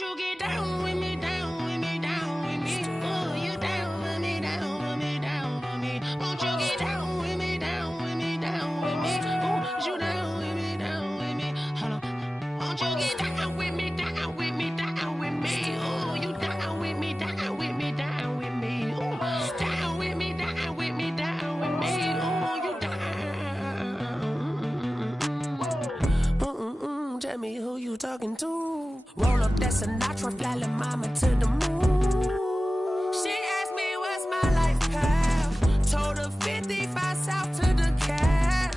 Won't you get down with me, down with me, down with me? Oh, you down with me, down with me, down with me. Won't you get down with me, down with me, down with me? Oh, you down with me, down with me. Hold on. Won't you get down with me, down with me, down with me? Oh, you down with me, down with me, down with me. Oh, down with me, down with me, down with me. Oh, you down. Tell me who you talking to. Roll up that Sinatra, fly la mama to the moon. She asked me what's my life path. Told her 55 south to the cat.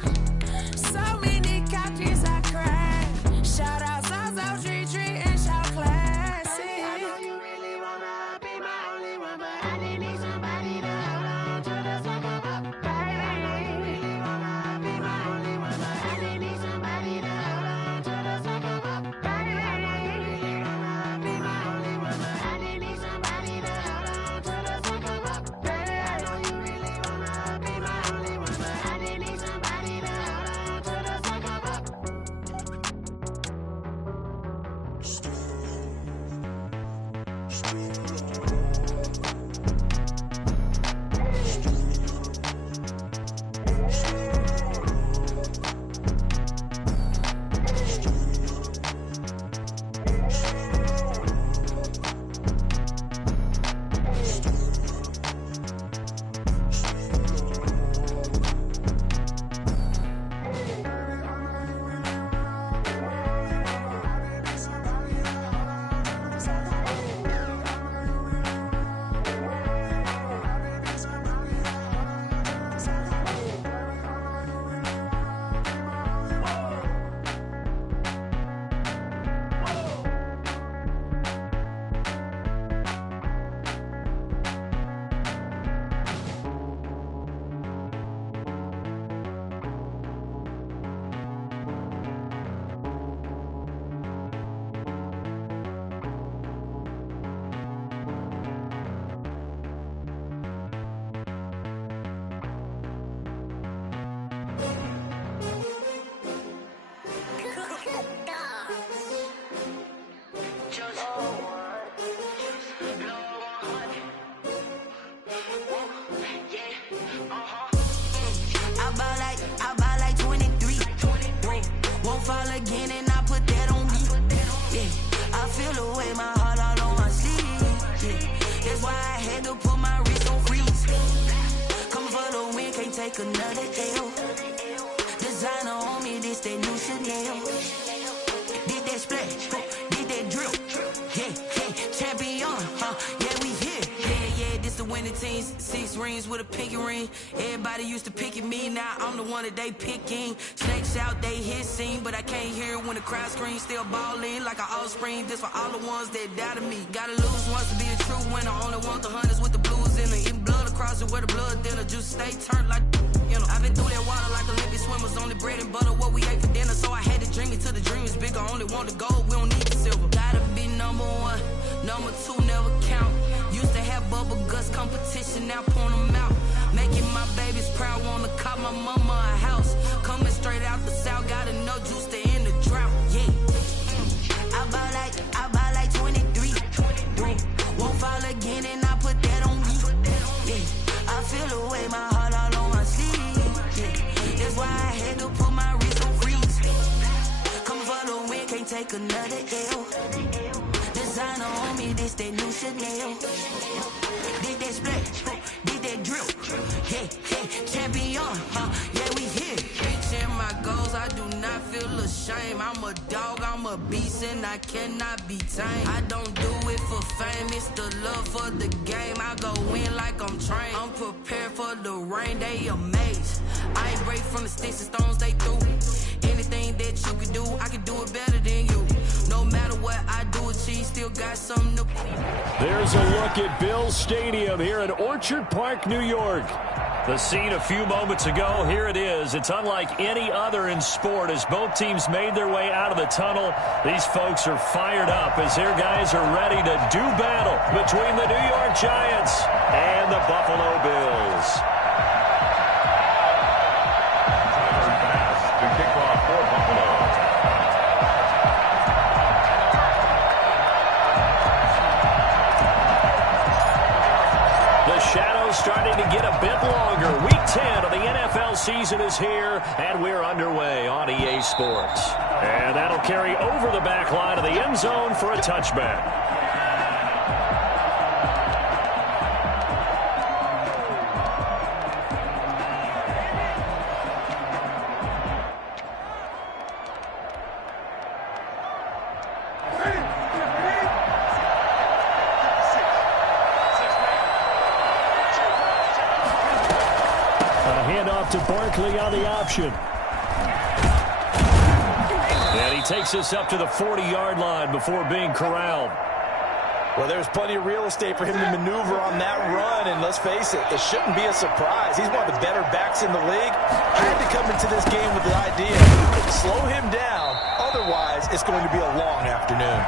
So many couches I cracked. Shout out Zazo, Tree, and shout classic. I know you really wanna be my only one, but I didn't need somebody to hold on to the sucker up, baby. I know you really wanna be my only one, but I didn't need somebody to hold on to the sucker up, baby. I know you really wanna be my only one, but I didn't need somebody to hold on to the sucker up, baby. I know you really wanna be my only one, but I didn't need somebody to hold on to the sucker up. I buy like 23. Won't fall again and I put that on me. Yeah, I feel the way my heart all on my sleeve. Yeah, that's why I had to put my wrist on freeze. Coming for the win, can't take another L. Designer on me, this that new Chanel. Did that splash, did that drill. Yeah, champion, yeah, we here. Yeah, this the winning team. 6 rings with a pinky ring. Everybody used to pick at me, now I'm the one that they picking. Snakes out, they hit scene, but I can't hear it when the crowd screams. Still ballin' like an offspring. This for all the ones that doubted me. Gotta lose once to be a true winner. Only want the hunters with the blues in it. Eating blood across it where the blood thinner. Just stay turned like, you know. I've been through that water like Olympic swimmers. Only bread and butter what we ate for dinner. So I had to dream it till the dream is bigger. Only want the gold, we don't need the silver. Gotta be number 1, number 2 never count. Used to have bubble guts competition, now point them out. Making my babies proud, wanna cop my mama a house. Coming straight out the south, gotta know juice to end the drought. Yeah, I buy like 23. Won't fall again and I put that on me. Yeah, I feel the way my heart all on my sleeve. Yeah, that's why I had to put my wrist on freeze. Coming for the win, can't take another L. Designer on me, this that new Chanel. Did that splash, did that drill. Yeah, champion, yeah, we here. Reaching my goals, I do not feel ashamed. I'm a dog, I'm a beast, and I cannot be tamed. I don't do it for fame, it's the love for the game. I go in like I'm trained. I'm prepared for the rain, they amazed. I ain't break from the sticks and stones they threw. Anything that you can do, I can do it better than you. No matter what I do, achieve, still got something to prove. There's a look at Bills Stadium here in Orchard Park, New York. The scene a few moments ago, here it is. It's unlike any other in sport as both teams made their way out of the tunnel. These folks are fired up as their guys are ready to do battle between the New York Giants and the Buffalo Bills. To kick off for Buffalo. schedule starting to get a bit longer. Week 10 of the NFL season is here, and we're underway on EA Sports. And that'll carry over the back line of the end zone for a touchback. To Barkley on the option. And he takes us up to the 40-yard line before being corralled. Well, there's plenty of real estate for him to maneuver on that run, and let's face it, it shouldn't be a surprise. He's one of the better backs in the league. Had to come into this game with the idea, slow him down, otherwise it's going to be a long afternoon.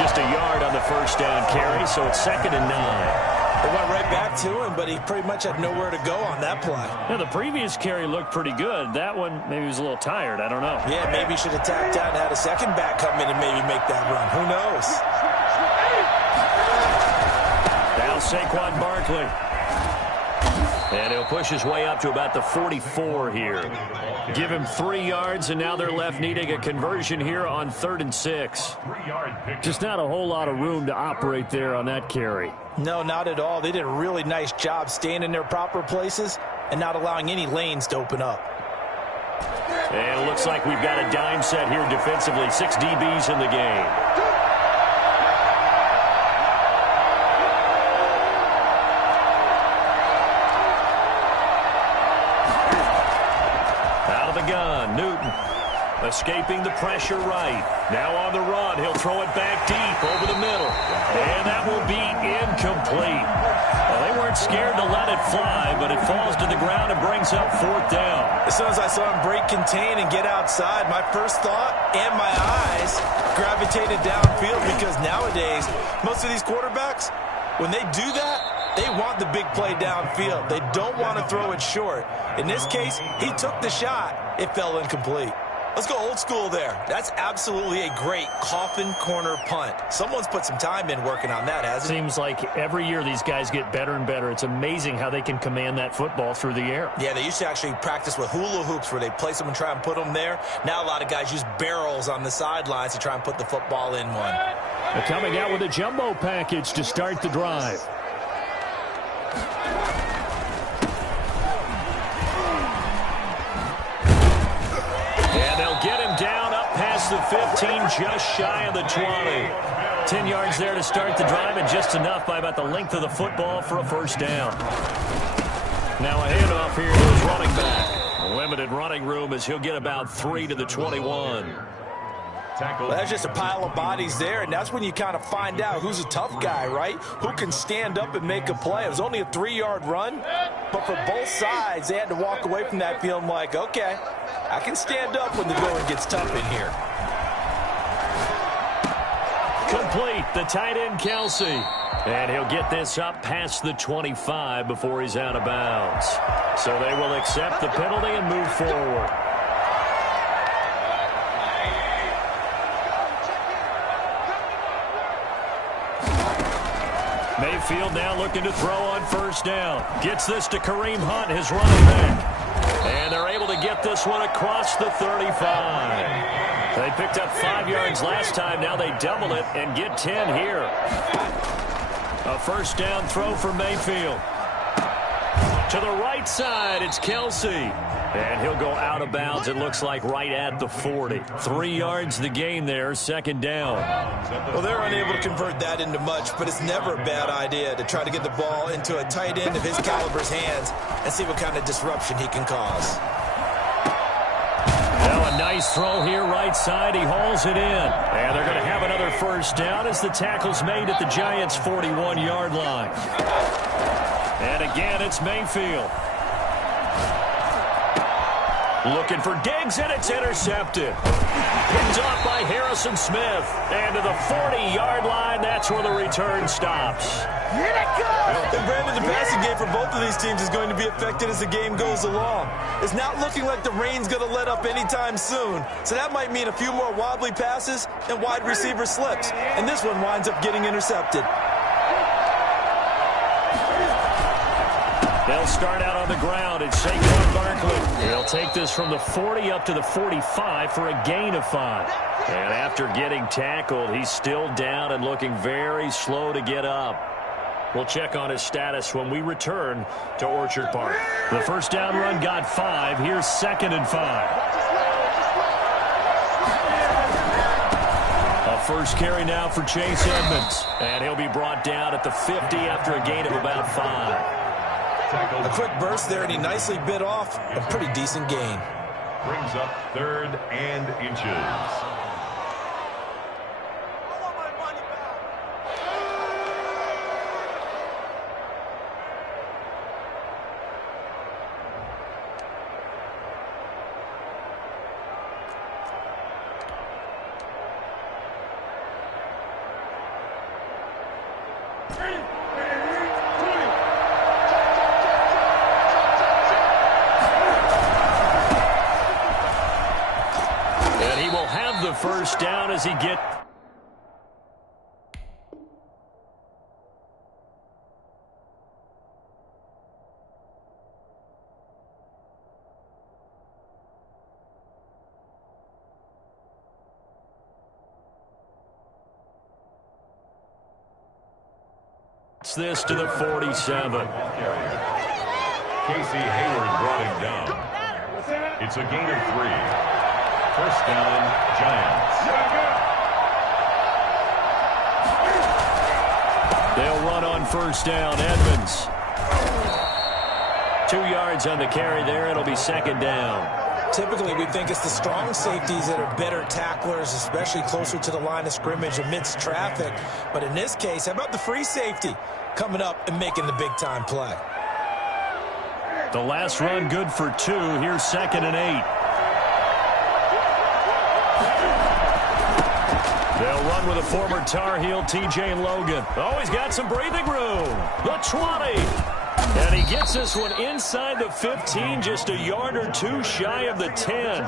Just a yard on the first down carry, so it's 2nd and 9. They went right back to him, but he pretty much had nowhere to go on that play. Yeah, the previous carry looked pretty good. That one, maybe he was a little tired. I don't know. Yeah, maybe he should have tapped out and had a second back come in and maybe make that run. Who knows? Now Saquon Barkley. And he'll push his way up to about the 44 here. Give him 3 yards, and now they're left needing a conversion here on 3rd and 6. Just not a whole lot of room to operate there on that carry. No, not at all. They did a really nice job staying in their proper places and not allowing any lanes to open up. And it looks like we've got a dime set here defensively. 6 DBs in the game. Gun. Newton escaping the pressure right. Now on the run. He'll throw it back deep over the middle. And that will be incomplete. Well, they weren't scared to let it fly, but it falls to the ground and brings up 4th down. As soon as I saw him break contain and get outside, my first thought and my eyes gravitated downfield, because nowadays, most of these quarterbacks, when they do that, they want the big play downfield. They don't want to throw it short. In this case, he took the shot. It fell incomplete. Let's go old school there. That's absolutely a great coffin corner punt. Someone's put some time in working on that, hasn't it? Seems like every year these guys get better and better. It's amazing how they can command that football through the air. Yeah, they used to actually practice with hula hoops where they place them and try and put them there. Now a lot of guys use barrels on the sidelines to try and put the football in one. They're coming out with a jumbo package to start the drive. And they'll get him down up past the 15, just shy of the 20. 10 yards there to start the drive, and just enough by about the length of the football for a 1st down. Now a handoff here to his running back. Limited running room as he'll get about 3 to the 21. Well, that's just a pile of bodies there, and that's when you kind of find out who's a tough guy, right? Who can stand up and make a play. It was only a 3-yard run, but for both sides, they had to walk away from that feeling like, okay, I can stand up when the going gets tough in here. Complete, the tight end Kelsey. And he'll get this up past the 25 before he's out of bounds. So they will accept the penalty and move forward. Mayfield now looking to throw on 1st down. Gets this to Kareem Hunt, his running back. And they're able to get this one across the 35. They picked up 5 yards last time. Now they double it and get 10 here. A 1st down throw for Mayfield. To the right side, it's Kelsey. And he'll go out of bounds, it looks like, right at the 40. 3 yards the gain there, 2nd down. Well, they're unable to convert that into much, but it's never a bad idea to try to get the ball into a tight end of his caliber's hands and see what kind of disruption he can cause. Now a nice throw here, right side. He hauls it in. And they're going to have another 1st down as the tackle's made at the Giants' 41-yard line. And again, it's Mayfield. Looking for Diggs, and it's intercepted. Picked off by Harrison Smith. And to the 40-yard line, that's where the return stops. Here it comes! And Brandon, the passing game for both of these teams is going to be affected as the game goes along. It's not looking like the rain's going to let up anytime soon. So that might mean a few more wobbly passes and wide receiver slips. And this one winds up getting intercepted. They'll start out on the ground. It's Saquon Barkley. They'll take this from the 40 up to the 45 for a gain of 5. And after getting tackled, he's still down and looking very slow to get up. We'll check on his status when we return to Orchard Park. The first down run got 5. Here's 2nd and 5. A first carry now for Chase Edmonds. And he'll be brought down at the 50 after a gain of about 5. A quick burst there, and he nicely bit off a pretty decent gain. Brings up 3rd and inches. First down as he gets. This to the 47. Casey Hayward brought him down. It's a gain of 3. First down, Giants. They'll run on first down. Edmonds. 2 yards on the carry there. It'll be 2nd down. Typically, we think it's the strong safeties that are better tacklers, especially closer to the line of scrimmage amidst traffic. But in this case, how about the free safety coming up and making the big-time play? The last run good for 2. Here's 2nd and 8. They'll run with a former Tar Heel, T.J. Logan. Oh, he's got some breathing room. The 20. And he gets this one inside the 15, just a yard or 2 shy of the 10.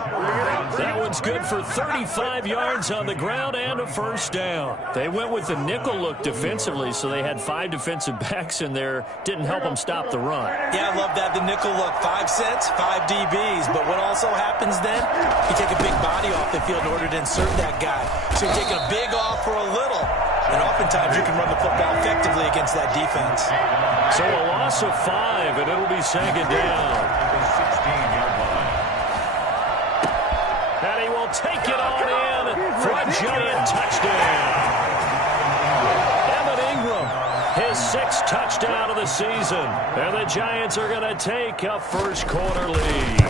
That one's good for 35 yards on the ground and a first down. They went with the nickel look defensively, so they had 5 defensive backs in there. Didn't help them stop the run. Yeah, I love that, the nickel look. 5 cents, 5 DBs. But what also happens then, you take a big body off the field in order to insert that guy. So you're taking a big off for a little. And oftentimes you can run the football effectively against that defense. So a loss of 5, and it'll be 2nd down. And he will take it on in for a Giant touchdown. Evan Ingram, his 6th touchdown of the season. And the Giants are going to take a first-quarter lead.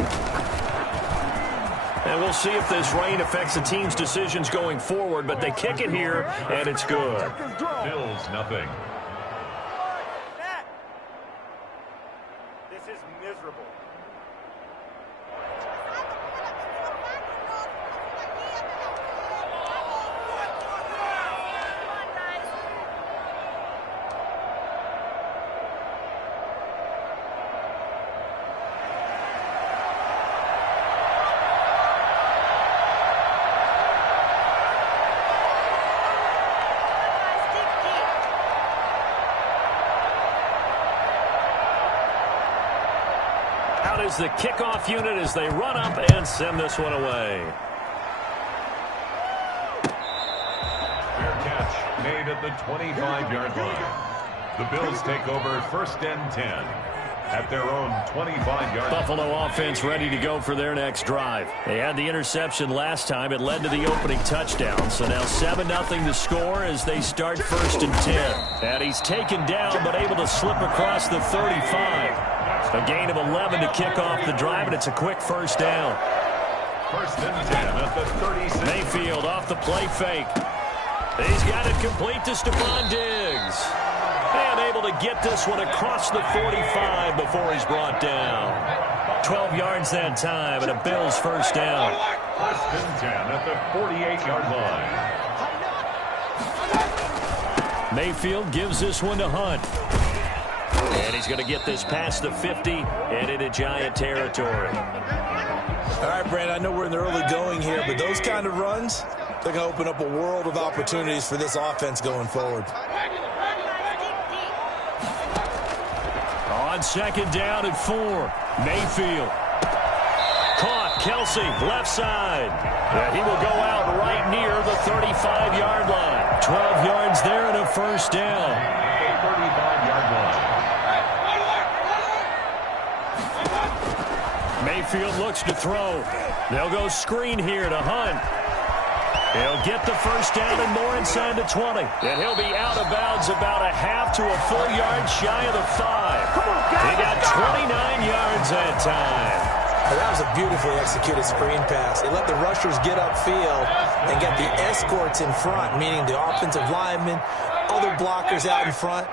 And we'll see if this rain affects the team's decisions going forward, but they kick it here, and it's good. Bills, nothing. This is miserable. Is the kickoff unit as they run up and send this one away. Fair catch made at the 25-yard line. The Bills take over 1st and 10 at their own 25-yard line. Buffalo offense ready to go for their next drive. They had the interception last time. It led to the opening touchdown. So now 7-0 to score as they start 1st and 10. And he's taken down but able to slip across the 35. A gain of 11 to kick off the drive, and it's a quick first down. 1st and 10 at the 36. Mayfield off the play fake. He's got it complete to Stephon Diggs. And able to get this one across the 45 before he's brought down. 12 yards that time, and a Bills first down. 1st and 10 at the 48-yard line. Mayfield gives this one to Hunt. And he's going to get this past the 50 and into Giant territory. All right, Brand, I know we're in the early going here, but those kind of runs, they're going to open up a world of opportunities for this offense going forward. On On second down and 4, Mayfield. Caught, Kelsey, left side. And he will go out right near the 35-yard line. 12 yards there and a first down. 35-yard line. Mayfield looks to throw. They'll go screen here to Hunt. He'll get the first down and more inside the 20. And he'll be out of bounds about a half to a full yard shy of the 5. He got 29 yards that time. Well, that was a beautifully executed screen pass. They let the rushers get upfield and get the escorts in front, meaning the offensive linemen, other blockers out in front.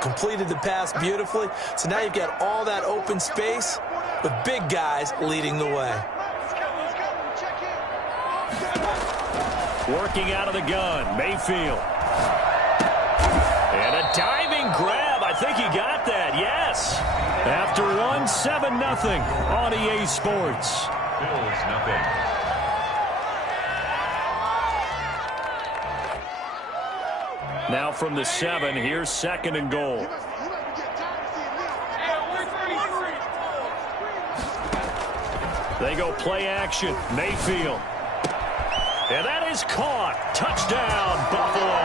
Completed the pass beautifully. So now you've got all that open space with big guys leading the way. Working out of the gun, Mayfield. And a diving grab. I think he got that, yes. After one, 7-0 on EA Sports. Bills nothing. Now from the 7, here's second and goal. They go play action, Mayfield. And that is caught. Touchdown, Buffalo.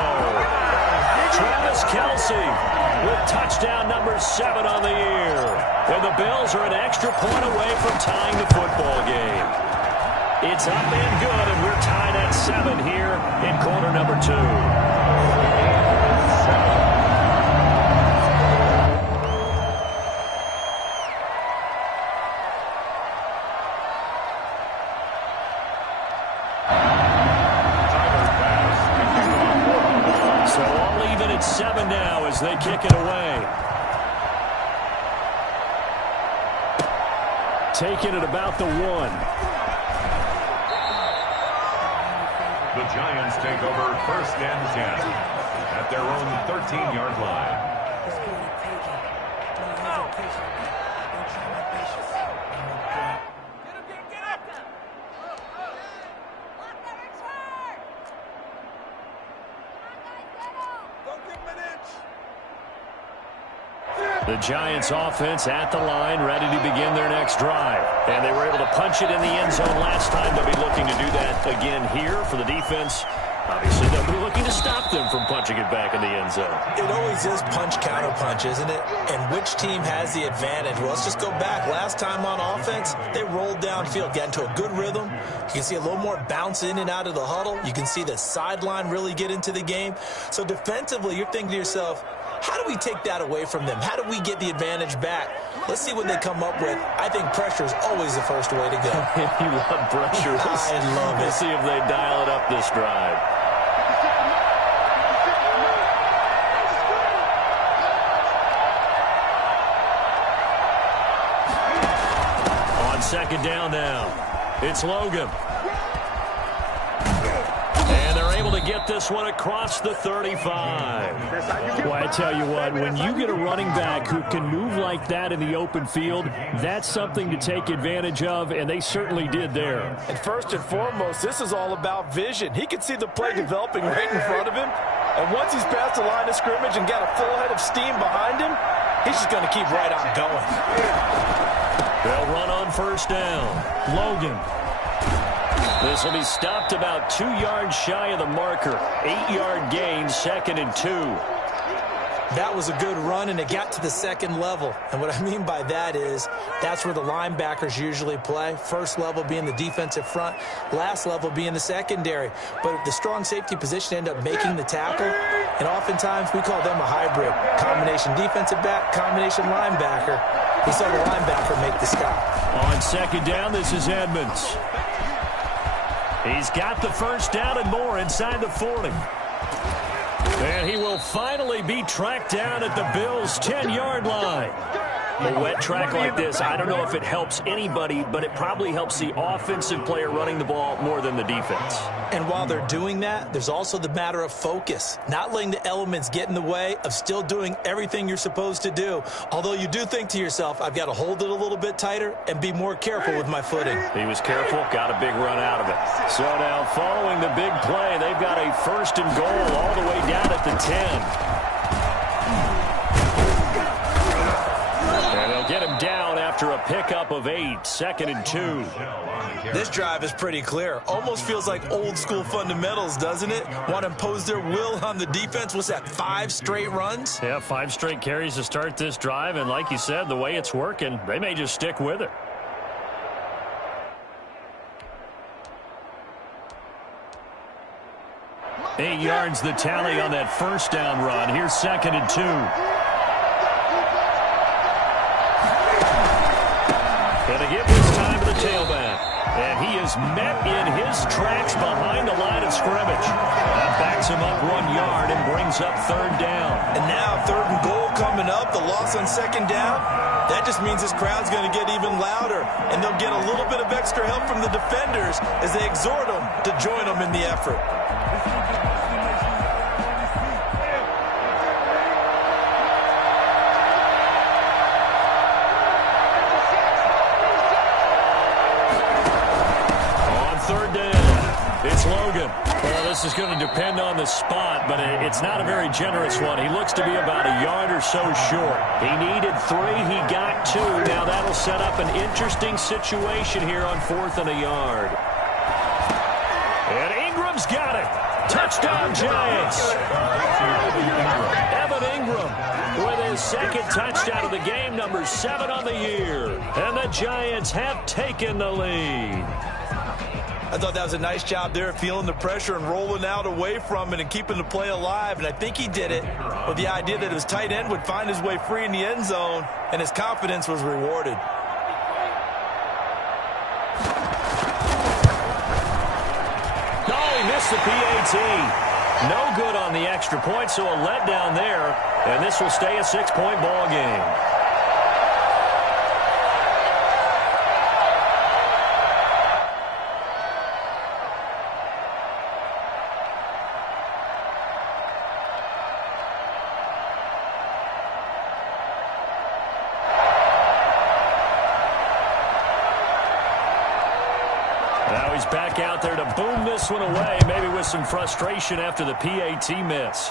Travis Kelce with touchdown number 7 on the year. And the Bills are an extra point away from tying the football game. It's up and good, and we're tied at 7 here in quarter number 2. They kick it away. Taking it about the 1. The Giants take over first and 10 at their own 13-yard line. The Giants offense at the line, ready to begin their next drive. And they were able to punch it in the end zone last time. They'll be looking to do that again here for the defense. Obviously, they'll be looking to stop them from punching it back in the end zone. It always is punch-counter-punch, isn't it? And which team has the advantage? Well, let's just go back. Last time on offense, they rolled downfield, got into a good rhythm. You can see a little more bounce in and out of the huddle. You can see the sideline really get into the game. So defensively, you're thinking to yourself, how do we take that away from them? How do we get the advantage back? Let's see what they come up with. I think pressure is always the first way to go. You love pressure. I love it. We'll see if they dial it up this drive. On second down now, it's Logan. And they're able to get this one across the 35. Well, I tell you what, when you get a running back who can move like that in the open field, that's something to take advantage of, and they certainly did there. And first and foremost, this is all about vision. He can see the play developing right in front of him. And once he's past the line of scrimmage and got a full head of steam behind him, he's just going to keep right on going. They'll run on first down. Logan. This will be stopped about 2 yards shy of the marker. 8-yard gain, second and 2. That was a good run, and it got to the second level. And what I mean by that is that's where the linebackers usually play. First level being the defensive front, last level being the secondary. But the strong safety position ended up making the tackle, and oftentimes we call them a hybrid. Combination defensive back, combination linebacker. We saw the linebacker make the stop. On second down, this is Edmonds. He's got the first down and more inside the 40. And he will finally be tracked down at the Bills' 10-yard line. A wet track like this, I don't know if it helps anybody, but it probably helps the offensive player running the ball more than the defense. And while they're doing that, there's also the matter of focus. Not letting the elements get in the way of still doing everything you're supposed to do. Although you do think to yourself, I've got to hold it a little bit tighter and be more careful with my footing. He was careful, got a big run out of it. So now following the big play, they've got a first and goal all the way down at the 10. And after a pickup of 8, 2nd and 2. This drive is pretty clear. Almost feels like old-school fundamentals, doesn't it? Want to impose their will on the defense. What's that, 5 straight runs? Yeah, 5 straight carries to start this drive, and like you said, the way it's working, they may just stick with it. Eight yards the tally on that first down run. Here's 2nd and 2. And a give this time to the tailback. And he is met in his tracks behind the line of scrimmage. That backs him up 1 yard and brings up 3rd down. And now 3rd and goal coming up. The loss on 2nd down. That just means this crowd's going to get even louder. And they'll get a little bit of extra help from the defenders as they exhort them to join them in the effort. It's Logan. Well, this is going to depend on the spot, but it's not a very generous one. He looks to be about a yard or so short. He needed 3. He got 2. Now that'll set up an interesting situation here on 4th and a yard. And Ingram's got it. Touchdown, Giants. Evan Ingram with his 2nd touchdown of the game, number 7 on the year. And the Giants have taken the lead. I thought that was a nice job there, feeling the pressure and rolling out away from it and keeping the play alive. And I think he did it with the idea that his tight end would find his way free in the end zone, and his confidence was rewarded. Oh, he missed the PAT. No good on the extra point, so a letdown there. And this will stay a 6-point ball game. Now he's back out there to boom this one away, maybe with some frustration after the PAT miss.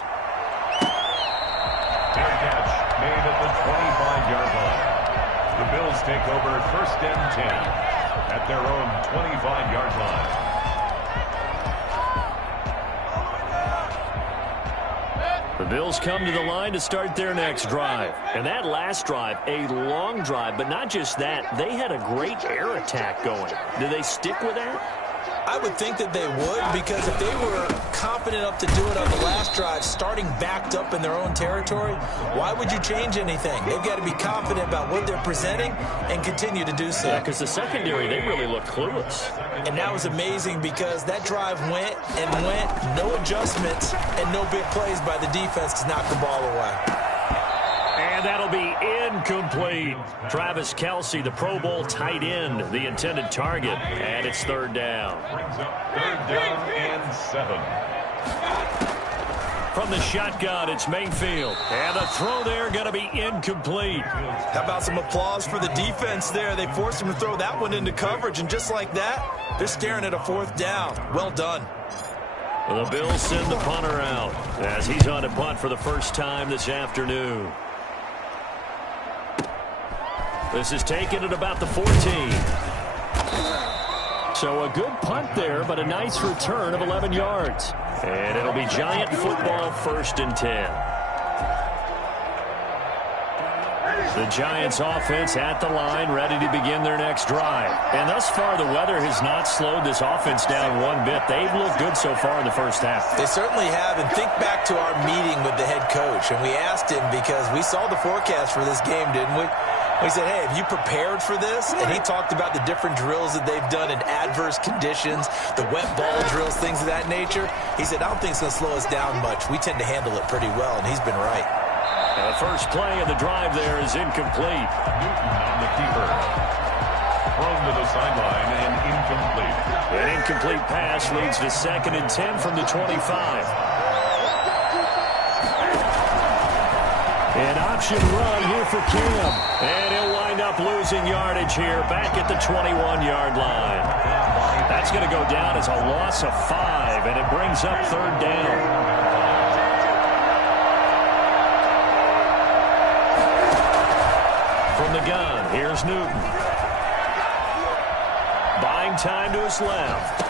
Fair catch made at the 25-yard line. The Bills take over 1st and 10 at their own 25-yard line. The Bills come to the line to start their next drive. And that last drive, a long drive, but not just that. They had a great air attack going. Do they stick with that? I would think that they would, because if they were confident enough to do it on the last drive, starting backed up in their own territory, why would you change anything? They've got to be confident about what they're presenting and continue to do so. Yeah, because the secondary, they really look clueless. And that was amazing because that drive went and went, no adjustments and no big plays by the defense to knock the ball away. And that'll be incomplete. Travis Kelce, the Pro Bowl tight end, the intended target. And it's 3rd down. Brings up 3rd down and 7. From the shotgun, it's Mayfield. And the throw there going to be incomplete. How about some applause for the defense there? They forced him to throw that one into coverage, and just like that, they're staring at a 4th down. Well done. Well, the Bills send the punter out as he's on to punt for the first time this afternoon. This is taken at about the 14. So a good punt there, but a nice return of 11 yards. And it'll be Giant football, 1st and 10. The Giants offense at the line, ready to begin their next drive. And thus far, the weather has not slowed this offense down one bit. They've looked good so far in the first half. They certainly have. And think back to our meeting with the head coach. And we asked him, because we saw the forecast for this game, didn't we? We said, hey, have you prepared for this? And he talked about the different drills that they've done in adverse conditions, the wet ball drills, things of that nature. He said, I don't think it's going to slow us down much. We tend to handle it pretty well, and he's been right. And the first play of the drive there is incomplete. Newton on the keeper. Thrown to the sideline and incomplete. An incomplete pass leads to 2nd and 10 from the 25. An option run here for Cam. And he'll wind up losing yardage here back at the 21-yard line. That's going to go down as a loss of 5, and it brings up 3rd down. From the gun, Here's Newton. Buying time to his left.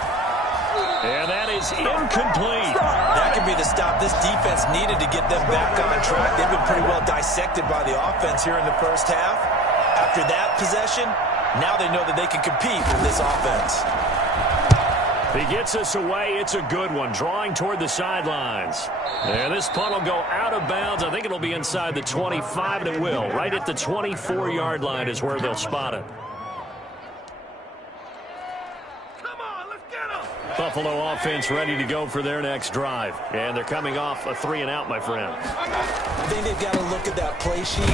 And that is incomplete. That could be the stop this defense needed to get them back on track. They've been pretty well dissected by the offense here in the first half. After that possession, now they know that they can compete with this offense. He gets us away. It's a good one, drawing toward the sidelines. And this punt will go out of bounds. I think it'll be inside the 25, and it will. Right at the 24-yard line is where they'll spot it. Buffalo offense ready to go for their next drive. And they're coming off a 3-and-out, my friend. I think they've got to look at that play sheet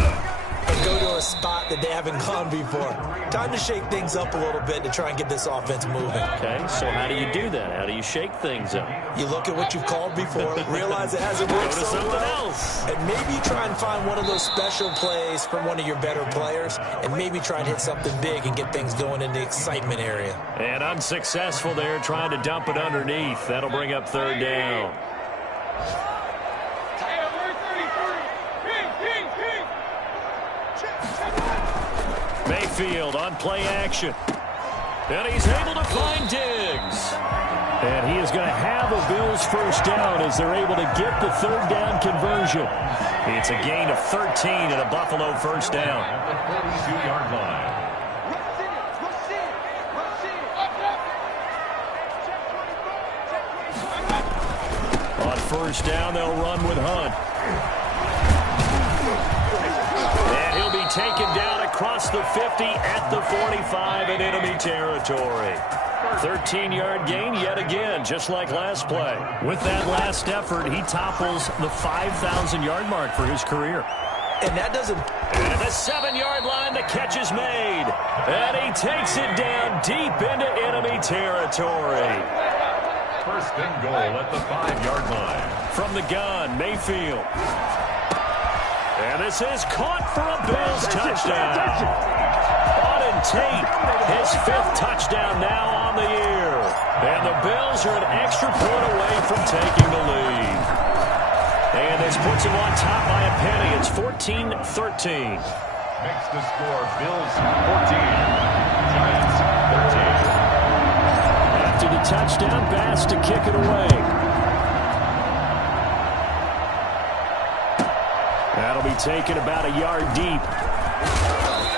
and go to a spot that they haven't gone before. Time to shake things up a little bit to try and get this offense moving. Okay, so how do you do that? How do you shake things up? You look at what you've called before, realize it hasn't worked so well, and maybe try and find one of those special plays from one of your better players, and maybe try and hit something big and get things going in the excitement area. And unsuccessful there, trying to dump it underneath. That'll bring up third down. Mayfield on play action. And he's able to find Diggs. And he is going to have a Bills first down as they're able to get the third down conversion. It's a gain of 13 and a Buffalo first down. At the 42-yard line. On first down, they'll run with Hunt. And he'll be taken down across the 50 at the 45 in enemy territory. 13-yard gain yet again, just like last play. With that last effort, he topples the 5,000-yard mark for his career. And that doesn't... And at the 7-yard line, the catch is made. And he takes it down deep into enemy territory. First and goal at the 5-yard line. From the gun, Mayfield. And this is caught for a Bills touchdown. Auden Tate, his 5th touchdown now on the year. And the Bills are an extra point away from taking the lead. And this puts him on top by a penny. It's 14-13. Makes the score Bills 14, Giants 13. After the touchdown, Bass to kick it away. That'll be taken about a yard deep.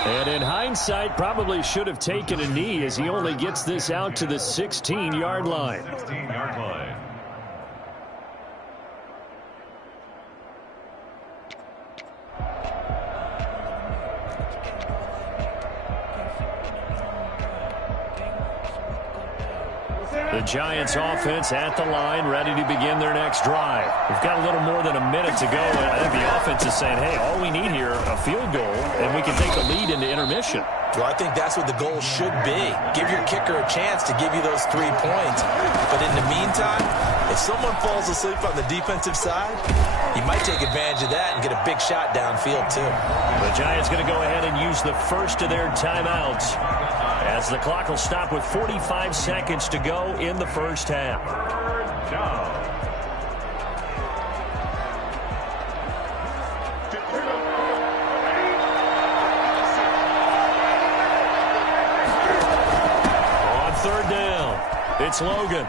And in hindsight, probably should have taken a knee as he only gets this out to the 16-yard line. 16-yard line. The Giants offense at the line, ready to begin their next drive. We've got a little more than a minute to go, and I think the offense is saying, hey, all we need here, a field goal, and we can take the lead into intermission. Well, I think that's what the goal should be. Give your kicker a chance to give you those 3 points. But in the meantime, if someone falls asleep on the defensive side, you might take advantage of that and get a big shot downfield, too. The Giants going to go ahead and use the first of their timeouts, as the clock will stop with 45 seconds to go in the first half. Third down. On third down, it's Logan.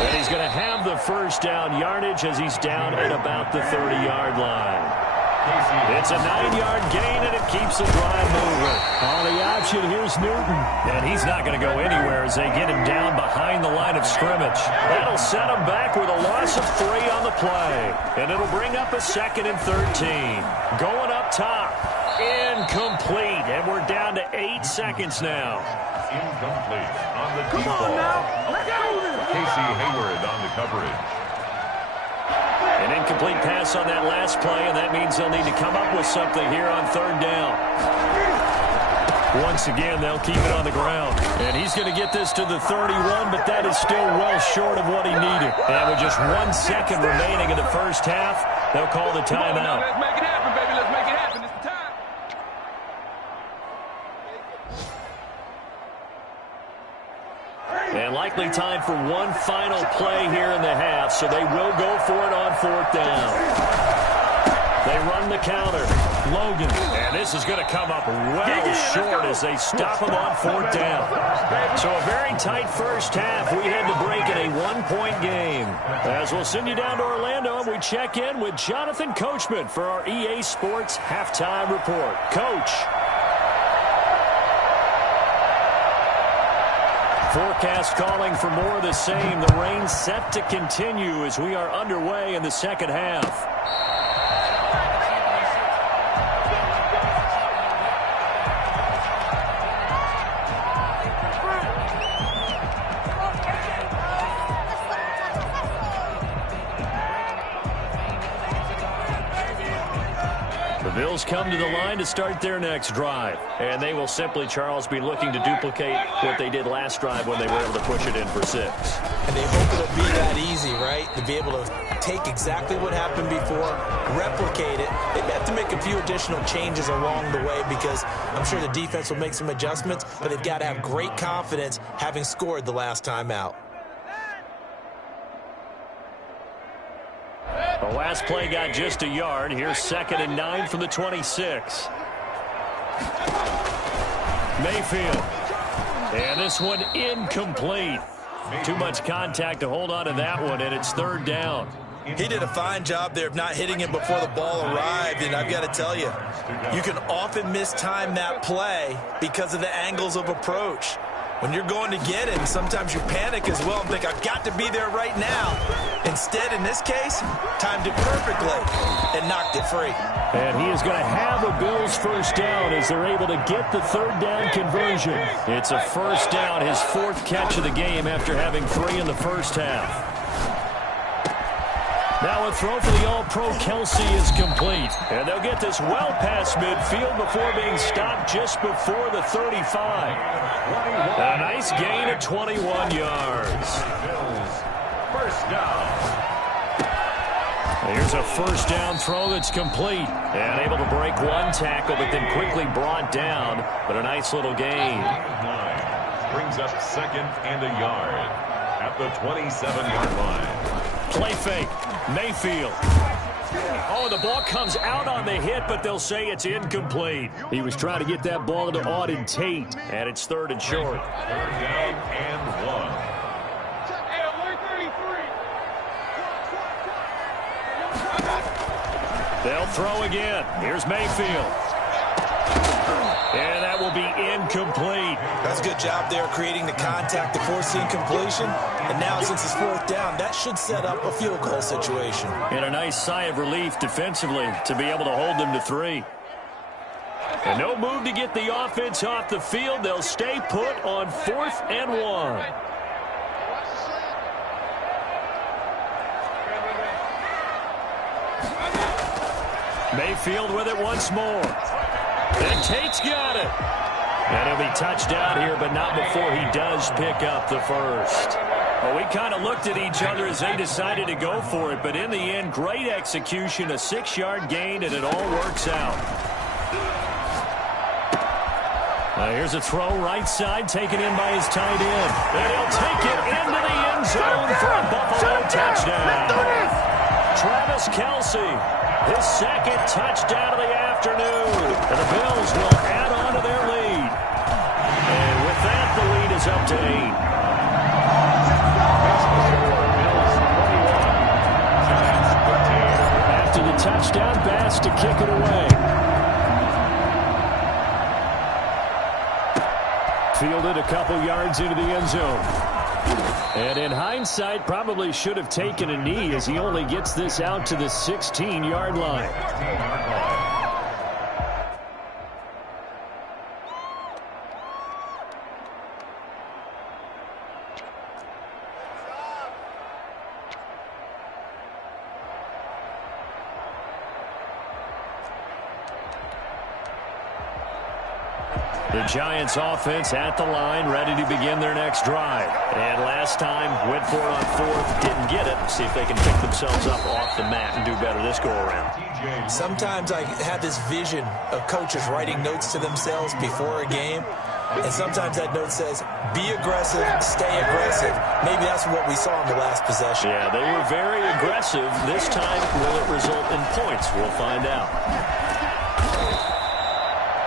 And he's going to have the first down yardage as he's down at about the 30-yard line. It's a 9-yard gain, and it keeps the drive moving. On the option, here's Newton. And he's not going to go anywhere as they get him down behind the line of scrimmage. That'll set him back with a loss of 3 on the play. And it'll bring up a 2nd and 13. Going up top. Incomplete. And we're down to 8 seconds now. Incomplete on the deep ball. Casey Hayward on the coverage. An incomplete pass on that last play, and that means they'll need to come up with something here on third down. Once again, they'll keep it on the ground. And he's going to get this to the 31, but that is still well short of what he needed. And with just 1 second remaining in the first half, they'll call the timeout. Let's make it happen, baby. Let's make it happen. It's the time. And likely time for one final play here in the half, so they will go for it on 4th down. They run the counter. Logan. And this is going to come up well short as they stop him on 4th down. So a very tight first half. We had to break in a 1-point game. As we'll send you down to Orlando, and we check in with Jonathan Coachman for our EA Sports Halftime Report. Coach. Forecast calling for more of the same. The rain set to continue as we are underway in the second half. The Bills come to the line to start their next drive. And they will simply, Charles, be looking to duplicate what they did last drive when they were able to push it in for 6. And they hope it'll be that easy, right? To be able to take exactly what happened before, replicate it. They have to make a few additional changes along the way because I'm sure the defense will make some adjustments, but they've got to have great confidence having scored the last time out. The last play got just a yard. Here's 2nd and 9 from the 26. Mayfield. And this one incomplete. Too much contact to hold on to that one, and it's 3rd down. He did a fine job there of not hitting it before the ball arrived, and I've got to tell you, you can often mistime that play because of the angles of approach. When you're going to get it, sometimes you panic as well and think, I've got to be there right now. Instead, in this case, timed it perfectly and knocked it free. And he is going to have a Bills first down as they're able to get the 3rd down conversion. It's a first down, his 4th catch of the game after having 3 in the first half. Now a throw for the All-Pro Kelsey is complete. And they'll get this well past midfield before being stopped just before the 35. A nice gain of 21 yards. First down. Here's a first down throw that's complete. And able to break one tackle, but then quickly brought down. But a nice little gain. Brings up 2nd and a yard at the 27-yard line. Play fake. Mayfield. Oh, the ball comes out on the hit, but they'll say it's incomplete. He was trying to get that ball into Auden Tate. And it's 3rd and short. 3rd down and 1. They'll throw again. Here's Mayfield. And that will be incomplete. That's a good job there creating the contact to force the incompletion. And now since it's 4th down, that should set up a field goal situation. And a nice sigh of relief defensively to be able to hold them to 3. And no move to get the offense off the field. They'll stay put on 4th and 1. Mayfield with it once more. And Tate's got it. And he'll be touched out here, but not before he does pick up the first. Well, we kind of looked at each other as they decided to go for it, but in the end, great execution, a 6-yard gain, and it all works out. Here's a throw right side, taken in by his tight end. And he'll take it into the end zone for a Buffalo touchdown. Travis Kelce, his 2nd touchdown of the afternoon. And the Bills will add on to their lead. And with that, the lead is up to 8. After the touchdown, Bass to kick it away. Fielded a couple yards into the end zone. And in hindsight, probably should have taken a knee as he only gets this out to the 16-yard line. The Giants offense at the line, ready to begin their next drive. And last time, went for it on 4th, didn't get it. See if they can pick themselves up off the mat and do better this go-around. Sometimes I have this vision of coaches writing notes to themselves before a game. And sometimes that note says, be aggressive, stay aggressive. Maybe that's what we saw in the last possession. Yeah, they were very aggressive. This time, will it result in points? We'll find out.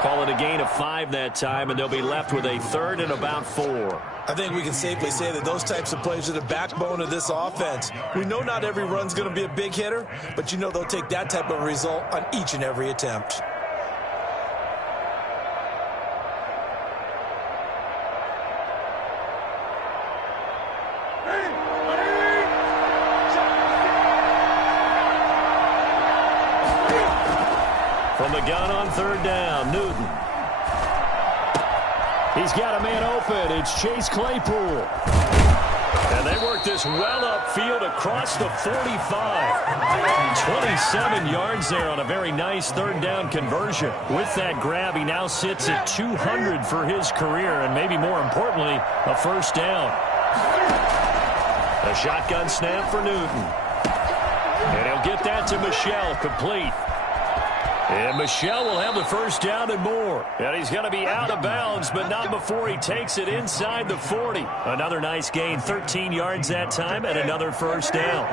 Call it a gain of 5 that time, and they'll be left with a third and about 4. I think we can safely say that those types of plays are the backbone of this offense. We know not every run's going to be a big hitter, but you know they'll take that type of result on each and every attempt. From the gun on third down, Newton. He's got a man open. It's Chase Claypool. And they work this well upfield across the 45. 27 yards there on a very nice third down conversion. With that grab, he now sits at 200 for his career, and maybe more importantly, a first down. A shotgun snap for Newton. And he'll get that to Michel, complete. And Michel will have the first down and more. And he's going to be out of bounds, but not before he takes it inside the 40. Another nice gain, 13 yards that time, and another first down.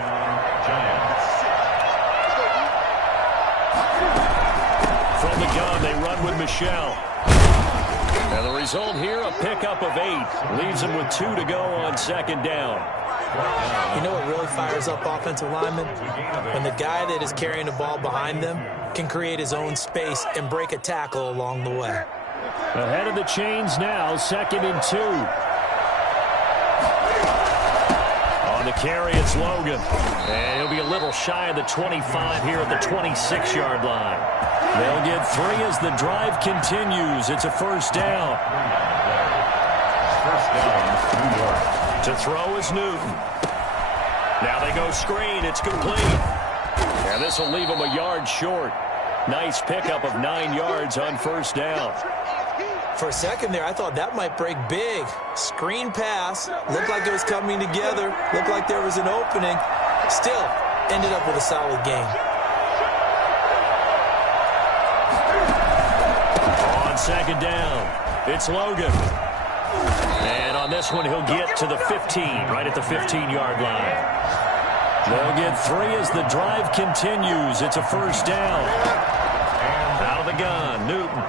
From the gun, they run with Michel. And the result here, a pickup of 8. Leaves him with 2 to go on second down. You know what really fires up offensive linemen? When the guy that is carrying the ball behind them can create his own space and break a tackle along the way. Ahead of the chains now, 2nd and 2. On the carry, it's Logan. And he'll be a little shy of the 25 here at the 26-yard line. They'll get 3 as the drive continues. It's a first down. First down, New York. To throw is Newton. Now they go screen. It's complete. And this will leave him a yard short. Nice pickup of 9 yards on first down. For a second there, I thought that might break big. Screen pass. Looked like it was coming together. Looked like there was an opening. Still, ended up with a solid gain. On second down, it's Logan. And on this one, he'll get to the 15, right at the 15-yard line. They'll get 3 as the drive continues. It's a first down. Out of the gun, Newton.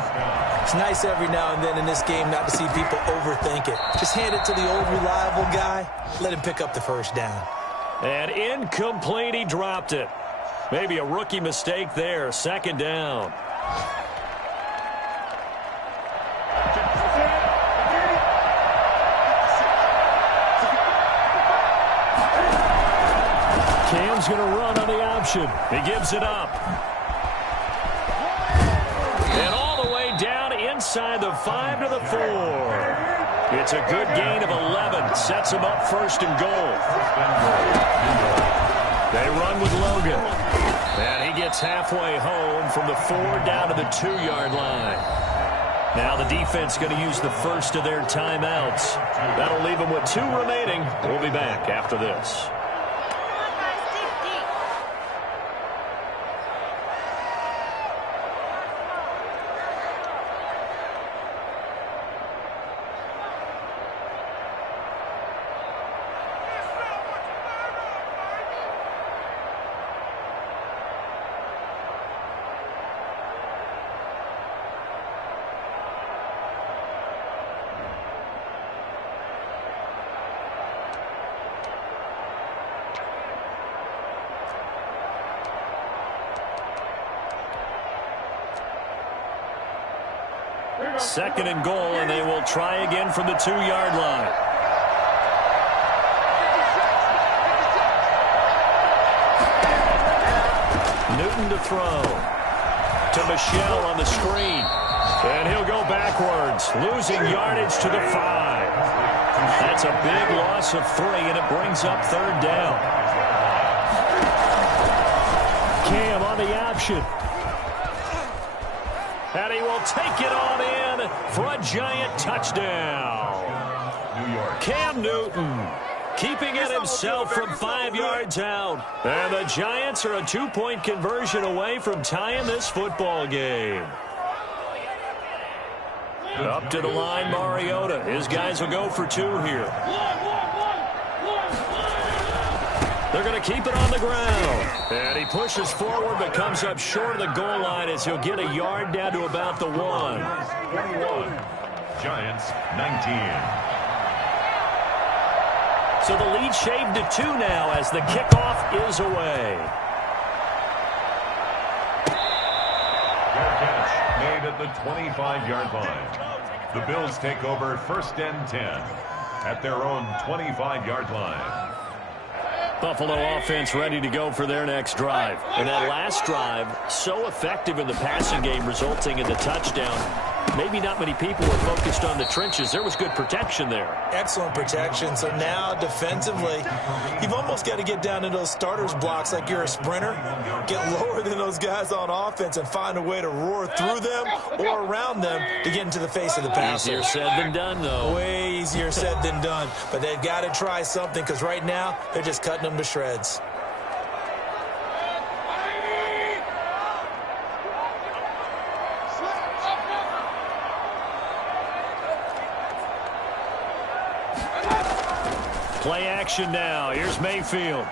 It's nice every now and then in this game not to see people overthink it. Just hand it to the old reliable guy. Let him pick up the first down. And incomplete, he dropped it. Maybe a rookie mistake there. Second down. Cam's going to run on the option. He gives it up. And all the way down inside the 5 to the 4. It's a good gain of 11. Sets him up first and goal. They run with Logan. And he gets halfway home from the 4 down to the 2-yard line. Now the defense going to use the first of their timeouts. That'll leave them with 2 remaining. We'll be back after this. Second and goal, and they will try again from the 2-yard line. Newton to throw. To Michel on the screen. And he'll go backwards, losing yardage to the 5. That's a big loss of 3, and it brings up third down. Cam on the option. And he will take it on in for a giant touchdown. New York. Cam Newton keeping it himself from 5 yards out. And the Giants are a 2-point conversion away from tying this football game. Up to the line, Mariota. His guys will go for 2 here. They're going to keep it on the ground. And he pushes forward but comes up short of the goal line as he'll get a yard down to about the 1. 21. Giants 19. So the lead shaved to 2 now as the kickoff is away. Fair catch made at the 25-yard line. The Bills take over 1st and 10 at their own 25-yard line. Buffalo offense ready to go for their next drive. And that last drive, so effective in the passing game, resulting in the touchdown. Maybe not many people were focused on the trenches. There was good protection there. Excellent protection. So now, defensively, you've almost got to get down into those starters blocks like you're a sprinter. Get lower than those guys on offense and find a way to roar through them or around them to get into the face of the passer. Easier said than done, though. Way easier said than done. But they've got to try something because right now, they're just cutting them to shreds. Play action now. Here's Mayfield.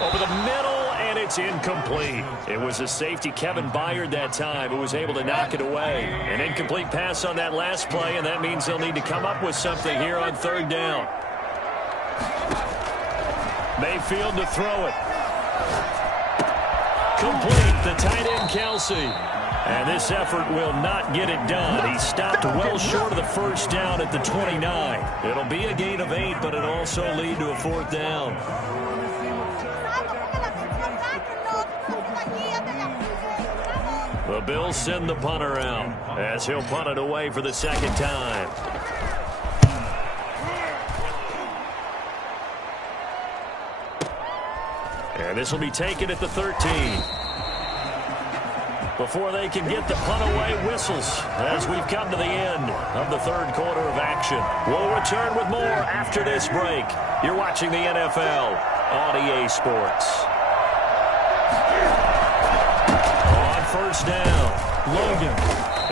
Over the middle, and it's incomplete. It was a safety, Kevin Byard, that time, who was able to knock it away. An incomplete pass on that last play, and that means they'll need to come up with something here on 3rd down. Mayfield to throw it. Complete. The tight end, Kelsey. And this effort will not get it done. He stopped well short of the 1st down at the 29. It'll be a gain of 8, but it'll also lead to a 4th down. The Bills send the punter out as he'll punt it away for the 2nd time. And this will be taken at the 13. Before they can get the punt away, whistles as we've come to the end of the 3rd quarter of action. We'll return with more after this break. You're watching the NFL on EA Sports. On 1st down, Logan.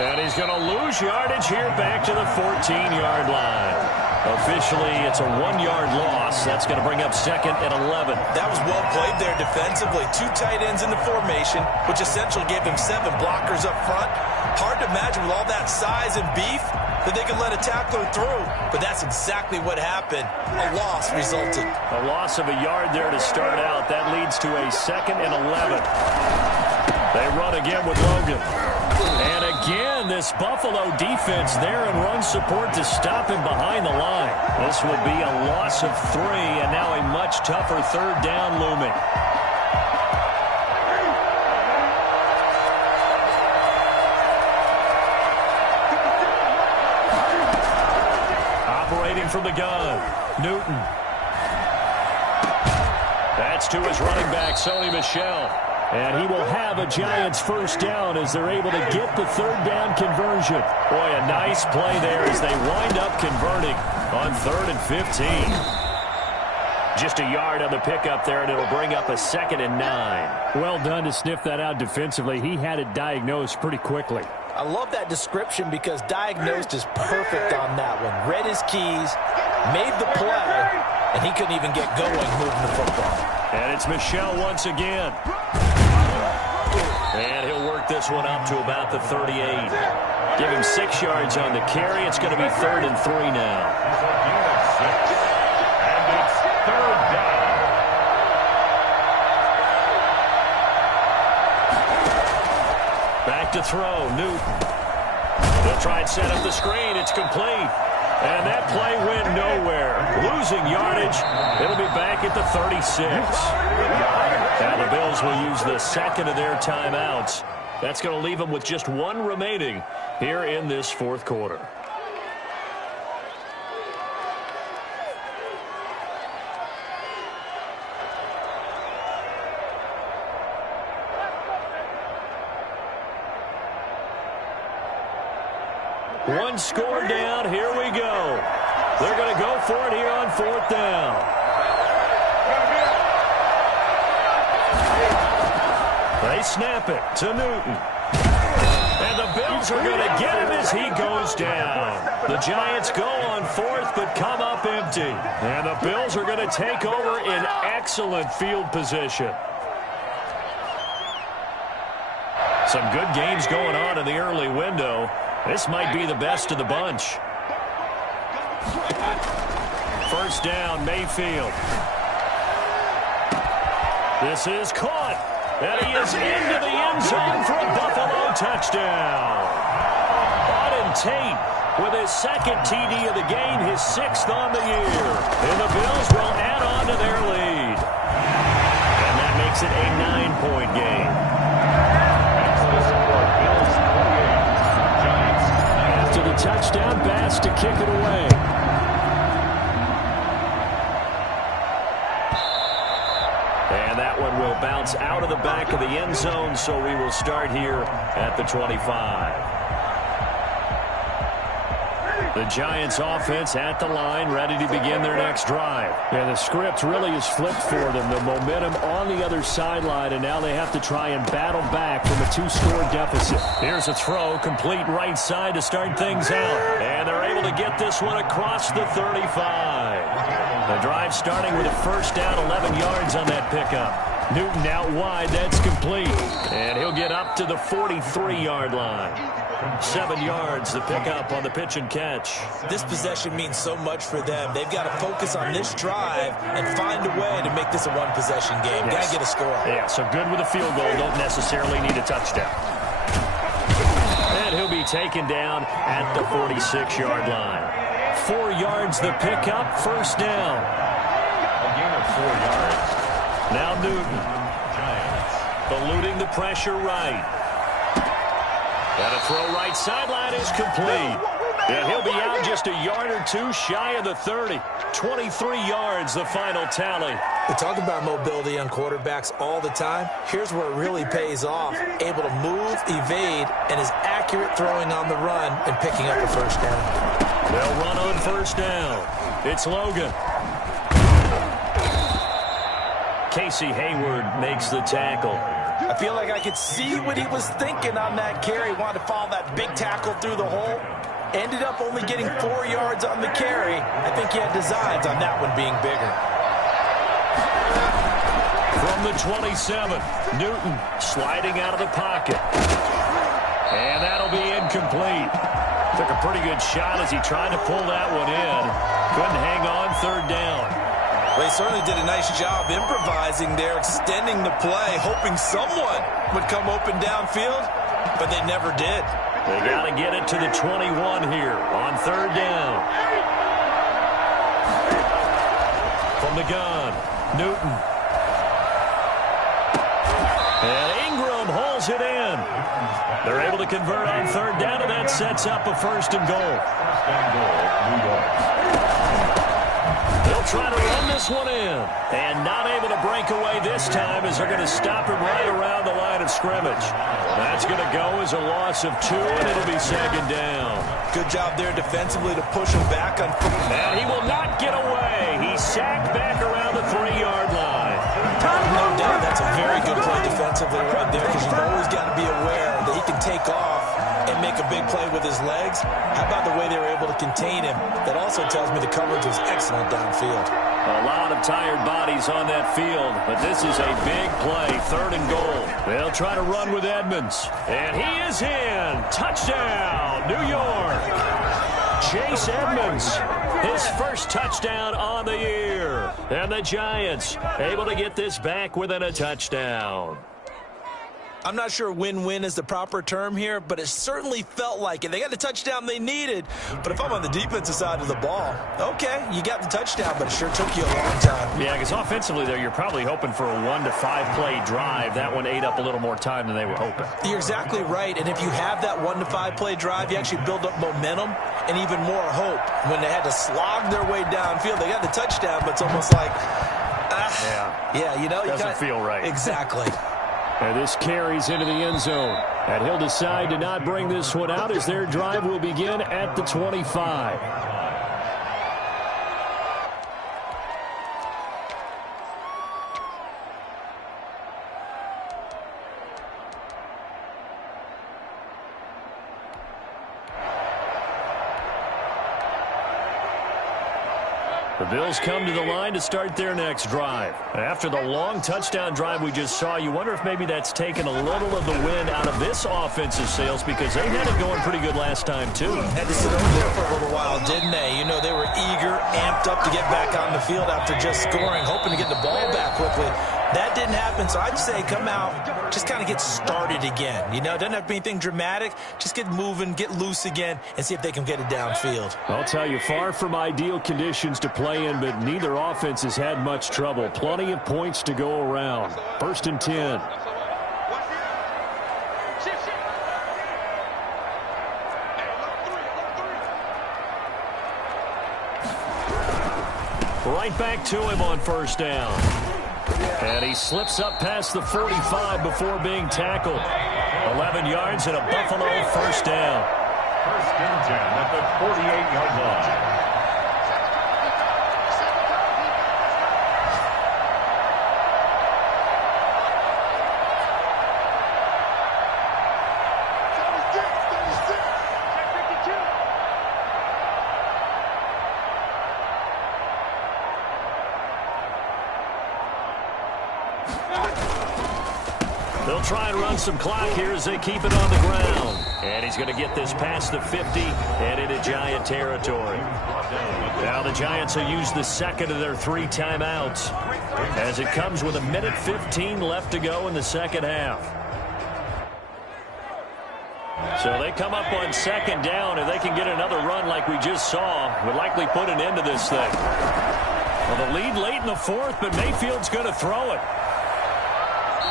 And he's going to lose yardage here back to the 14-yard line. Officially, it's a 1-yard loss. That's going to bring up 2nd and 11. That was well played there defensively. 2 tight ends in the formation, which essentially gave them 7 blockers up front. Hard to imagine with all that size and beef that they could let a tackler through. But that's exactly what happened. A loss resulted. A loss of a yard there to start out. That leads to a 2nd and 11. They run again with Logan. And again, this Buffalo defense there in run support to stop him behind the line. This will be a loss of 3, and now a much tougher 3rd down looming. Operating from the gun, Newton. That's to his running back, Sony Michel. And he will have a Giants 1st down as they're able to get the 3rd down conversion. Boy, a nice play there as they wind up converting on 3rd and 15. Just a yard on the pickup there, and it'll bring up a 2nd and 9. Well done to sniff that out defensively. He had it diagnosed pretty quickly. I love that description because diagnosed is perfect on that one. Read his keys, made the play, and he couldn't even get going moving the football. And it's Michel once again. And he'll work this one up to about the 38. Give him 6 yards on the carry. It's going to be 3rd and 3 now. And it's 3rd down. Back to throw, Newton. They'll try and set up the screen. It's complete. And that play went nowhere. Losing yardage. It'll be back at the 36. And the Bills will use the 2nd of their timeouts. That's going to leave them with just 1 remaining here in this 4th quarter. One score down. Here we go. They're going to go for it here on 4th down. They snap it to Newton. And the Bills are going to get him as he goes down. The Giants go on fourth but come up empty. And the Bills are going to take over in excellent field position. Some good games going on in the early window. This might be the best of the bunch. First down, Mayfield. This is caught. And he is into the end zone for a Buffalo touchdown. Auden Tate with his second TD of the game, his sixth on the year. And the Bills will add on to their lead. And that makes it a 9-point game. After the touchdown pass to kick it away. And that one will bounce out of the back of the end zone, so we will start here at the 25. The Giants offense at the line, ready to begin their next drive. Yeah, the script really is flipped for them. The momentum on the other sideline, and now they have to try and battle back from a 2-score deficit. Here's a throw, complete right side to start things out. And they're able to get this one across the 35. The drive starting with a first down, 11 yards on that pickup. Newton out wide, that's complete. And he'll get up to the 43-yard line. 7 yards, the pickup on the pitch and catch. This possession means so much for them. They've got to focus on this drive and find a way to make this a one-possession game. Yes. Got to get a score. Yeah, so good with a field goal. Don't necessarily need a touchdown. And he'll be taken down at the 46-yard line. 4 yards, the pickup, first down. A gain of 4 yards. Now Newton. Eluding the pressure right. And a throw right sideline is complete. And he'll be out just a yard or two shy of the 30. 23 yards, the final tally. We talk about mobility on quarterbacks all the time. Here's where it really pays off. Able to move, evade, and is accurate throwing on the run and picking up a first down. They'll run on first down. It's Logan. Casey Hayward makes the tackle. I feel like I could see what he was thinking on that carry. Wanted to follow that big tackle through the hole. Ended up only getting 4 yards on the carry. I think he had designs on that one being bigger. From the 27, Newton sliding out of the pocket. And that'll be incomplete. Took a pretty good shot as he tried to pull that one in. Couldn't hang on, third down. They certainly did a nice job improvising there, extending the play, hoping someone would come open downfield, but they never did. They got to get it to the 21 here on third down. From the gun, Newton. And Ingram holds it in. They're able to convert on third down, and that sets up a first and goal. First and goal, New York. They'll try to run this one in. And not able to break away this time as they're going to stop him right around the line of scrimmage. That's going to go as a loss of 2, and it'll be second down. Good job there defensively to push him back on. And he will not get away. He's sacked back around the 3-yard line. No doubt that's a very good play defensively right there, because you've always got to be aware that he can take off and make a big play with his legs. How about the way they were able to contain him? That also tells me the coverage was excellent downfield. A lot of tired bodies on that field, but this is a big play, third and goal. They'll try to run with Edmonds, and he is in. Touchdown, New York. Chase Edmonds, his first touchdown on the year. And the Giants able to get this back within a touchdown. I'm not sure win-win is the proper term here, but it certainly felt like it. They got the touchdown they needed, but if I'm on the defensive side of the ball, okay, you got the touchdown, but it sure took you a long time. Yeah, because offensively, though, you're probably hoping for a 1 to 5 play drive. That one ate up a little more time than they were hoping. You're exactly right, and if you have that 1 to 5 play drive, you actually build up momentum and even more hope. When they had to slog their way downfield, they got the touchdown, but it's almost like, yeah, you know, doesn't feel right. Exactly. And this carries into the end zone. And he'll decide to not bring this one out as their drive will begin at the 25. The Bills come to the line to start their next drive. After the long touchdown drive we just saw, you wonder if maybe that's taken a little of the wind out of this offensive sails because they had it going pretty good last time, too. Had to sit over there for a little while, didn't they? You know, they were eager, amped up to get back on the field after just scoring, hoping to get the ball back quickly. That didn't happen, so I'd say come out, just kind of get started again. You know, it doesn't have to be anything dramatic. Just get moving, get loose again, and see if they can get it downfield. I'll tell you, far from ideal conditions to play in, but neither offense has had much trouble. Plenty of points to go around. 1st and 10. Right back to him on 1st down. And he slips up past the 45 before being tackled. 11 yards and a Buffalo 1st down. 1st and 10 at the 48-yard line. They'll try and run some clock here as they keep it on the ground. And he's going to get this past the 50 and into Giant territory. Now the Giants will use the second of their 3 timeouts as it comes with 1:15 left to go in the second half. So they come up on 2nd down. If they can get another run like we just saw, would likely put an end to this thing. Well, the lead late in the 4th, but Mayfield's going to throw it.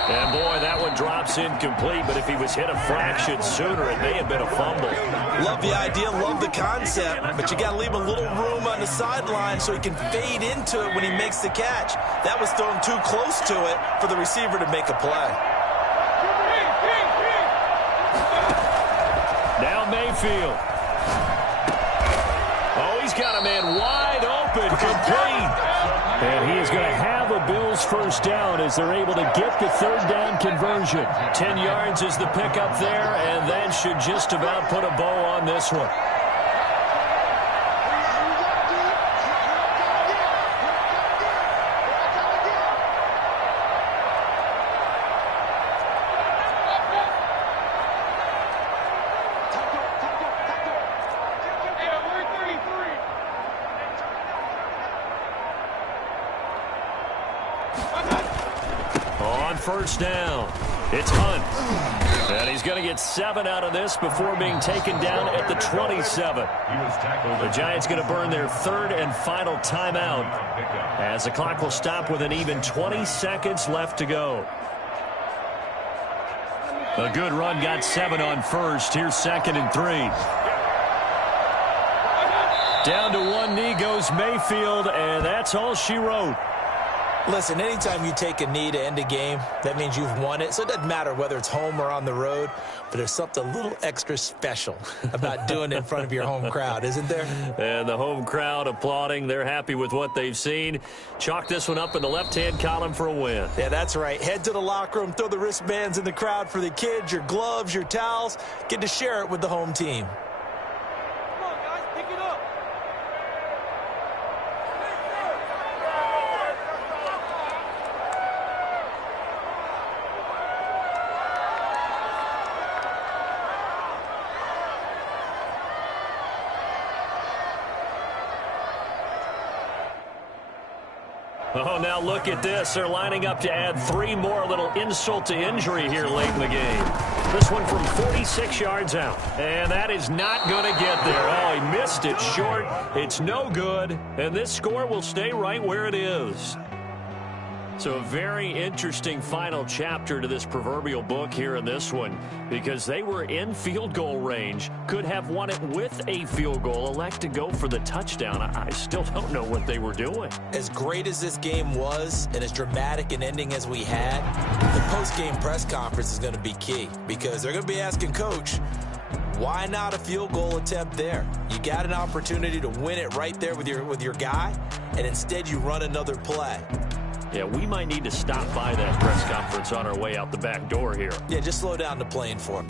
And, boy, that one drops incomplete, but if he was hit a fraction sooner, it may have been a fumble. Love the idea, love the concept, but you got to leave a little room on the sideline so he can fade into it when he makes the catch. That was thrown too close to it for the receiver to make a play. Now Mayfield. Oh, he's got a man wide open, complete. And he is going to have a Bills 1st down as they're able to get the 3rd down conversion. 10 yards is the pickup there, and that should just about put a bow on this one. On 1st down, it's Hunt. And he's going to get 7 out of this before being taken down at the 27. The Giants going to burn their 3rd and final timeout as the clock will stop with an even 20 seconds left to go. A good run got 7 on 1st. Here's 2nd and 3. Down to one knee goes Mayfield, and that's all she wrote. Listen, anytime you take a knee to end a game, that means you've won it. So it doesn't matter whether it's home or on the road, but there's something a little extra special about doing it in front of your home crowd, isn't there? And the home crowd applauding. They're happy with what they've seen. Chalk this one up in the left-hand column for a win. Yeah, that's right. Head to the locker room, throw the wristbands in the crowd for the kids, your gloves, your towels. Get to share it with the home team. Come on, guys, pick it up. Oh, now look at this. They're lining up to add 3 more. A little insult to injury here late in the game. This one from 46 yards out. And that is not going to get there. Oh, he missed it short. It's no good. And this score will stay right where it is. So a very interesting final chapter to this proverbial book here in this one, because they were in field goal range, could have won it with a field goal, elect to go for the touchdown. I still don't know what they were doing. As great as this game was and as dramatic an ending as we had, the post-game press conference is going to be key, because they're going to be asking Coach, why not a field goal attempt there? You got an opportunity to win it right there with your guy, and instead you run another play. Yeah, we might need to stop by that press conference on our way out the back door here. Yeah, just slow down the plane for him.